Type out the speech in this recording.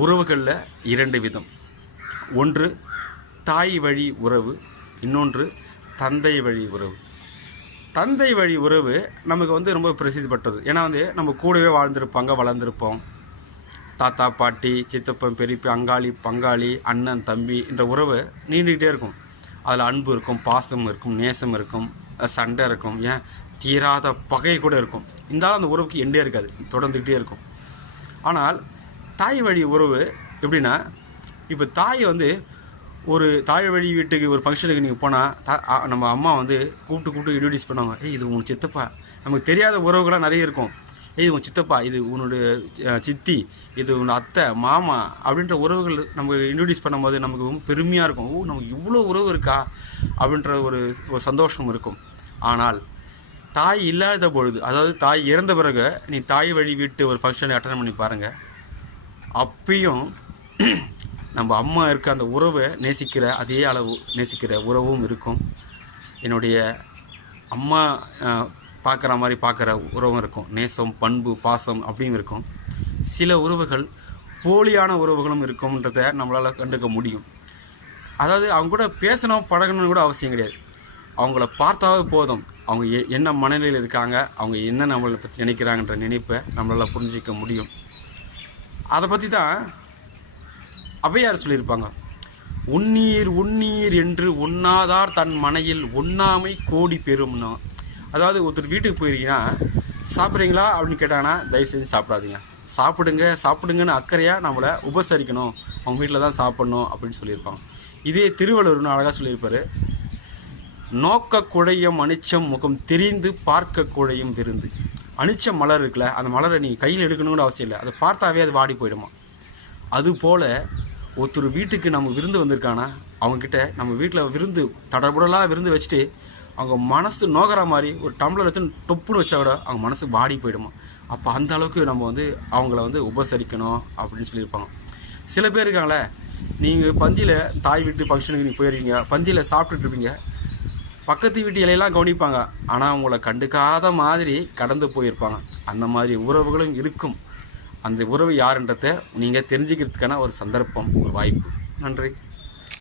உறவுகளில் 2 விதம். ஒன்று தாய் வழி உறவு, இன்னொன்று தந்தை வழி உறவு. தந்தை வழி உறவு நமக்கு ரொம்ப பிரசித்தி பெற்றது. ஏன்னா நம்ம கூடவே வாழ்ந்திருப்பாங்க, வளர்ந்துருப்போம். தாத்தா பாட்டி, சித்தப்பன் பெரியப்பா, அங்காளி பங்காளி, அண்ணன் தம்பி என்ற உறவு நீண்டுக்கிட்டே இருக்கும். அதில் அன்பு இருக்கும், பாசம் இருக்கும், நேசம் இருக்கும், சண்டை இருக்கும், ஏன் தீராத பகை கூட இருக்கும். இருந்தாலும் அந்த உறவுக்கு எண்டே இருக்காது, தொடர்ந்துக்கிட்டே இருக்கும். ஆனால் தாய் வழி உறவு எப்படின்னா, இப்போ தாய் ஒரு தாய் வழி வீட்டுக்கு ஒரு ஃபங்க்ஷனுக்கு நீங்கள் போனால் நம்ம அம்மா கூப்பிட்டு இன்ட்ரடியூஸ் பண்ணுவாங்க. இது உன் சித்தப்பா. நமக்கு தெரியாத உறவுகளாக நிறைய இருக்கும். இது உன் சித்தப்பா, இது உன்னுடைய சித்தி, இது உன்னோட அத்தை, மாமா அப்படின்ற உறவுகள் நமக்கு இன்ட்ரடியூஸ் பண்ணும்போது நமக்கு ரொம்ப பெருமையாக இருக்கும். நமக்கு இவ்வளோ உறவு இருக்கா அப்படின்ற ஒரு சந்தோஷம் இருக்கும். ஆனால் தாய் இல்லாத பொழுது, அதாவது தாய் இறந்த பிறகு நீ தாய் வழி வீட்டு ஒரு ஃபங்க்ஷனை அட்டன் பண்ணி பாருங்கள். அப்பயும் நம்ம அம்மா இருக்க அந்த உறவை நேசிக்கிற அதே அளவு நேசிக்கிற உறவும் இருக்கும். என்னுடைய அம்மா பார்க்குற மாதிரி பார்க்குற உறவும் இருக்கும். நேசம், பண்பு, பாசம் அப்படியும் இருக்கும். சில உறவுகள் போலியான உறவுகளும் இருக்கும்ன்றதை நம்மளால் கண்டுக்க முடியும். அதாவது அவங்க கூட பேசணும், பழகணும்னு கூட அவசியம் கிடையாது. அவங்கள பார்த்தாவே போதும், அவங்க என்ன மனநிலையில் இருக்காங்க, அவங்க என்ன நம்மளை பற்றி நினைக்கிறாங்கன்ற நினைப்பை நம்மளால் புரிஞ்சிக்க முடியும். அதை பற்றி தான் ஔவையார் சொல்லியிருப்பாங்க. உன்னீர் உன்னீர் என்று உண்ணாதார் தன் மனையில் உண்ணாமை கோடி பெறும்னா. அதாவது ஒருத்தர் வீட்டுக்கு போயிருக்கீங்கன்னா, சாப்பிட்றீங்களா அப்படின்னு கேட்டாங்கன்னா தயவு செஞ்சு சாப்பிடாதீங்க, சாப்பிடுங்கன்னு அக்கறையாக நம்மளை உபசரிக்கணும், அவங்க வீட்டில் தான் சாப்பிட்ணும் அப்படின்னு சொல்லியிருப்பாங்க. இதே திருவள்ளுவர்னு அழகாக சொல்லியிருப்பார். நோக்க குழையும் அனிச்சம் முகம் தெரிந்து பார்க்க குழையும் விருந்து. அனிச்சம் மலர் இருக்குல்ல, அந்த மலரை நீ கையில் எடுக்கணும்னு அவசியம் இல்லை, அதை பார்த்தாவே அது வாடி போயிடுமா. அதுபோல் ஒருத்தர் வீட்டுக்கு நம்ம விருந்து வந்திருக்கானா, அவங்கக்கிட்ட நம்ம வீட்டில் விருந்து தடபுடலாக விருந்து வச்சுட்டு அவங்க மனசு நோகிற மாதிரி ஒரு டம்ளர் வச்சு டொப்புன்னு வச்சா கூட அவங்க மனசு வாடி போயிடுமா. அப்போ அந்த அளவுக்கு நம்ம அவங்கள உபசரிக்கணும் அப்படின்னு சொல்லியிருப்பாங்க. சில பேர் இருக்காங்களே, நீங்கள் பந்தியில் தாய் வீட்டு ஃபங்க்ஷனுக்கு நீங்கள் போயிருக்கீங்க, பந்தியில் சாப்பிட்டுட்டு இருப்பீங்க, பக்கத்து வீட்டு இலையெல்லாம் கவனிப்பாங்க, ஆனால் அவங்கள கண்டுக்காத மாதிரி கடந்து போயிருப்பாங்க. அந்த மாதிரி உறவுகளும் இருக்கும். அந்த உறவு யாருன்றதை நீங்கள் தெரிஞ்சுக்கிறதுக்கான ஒரு சந்தர்ப்பம், ஒரு வாய்ப்பு. நன்றி.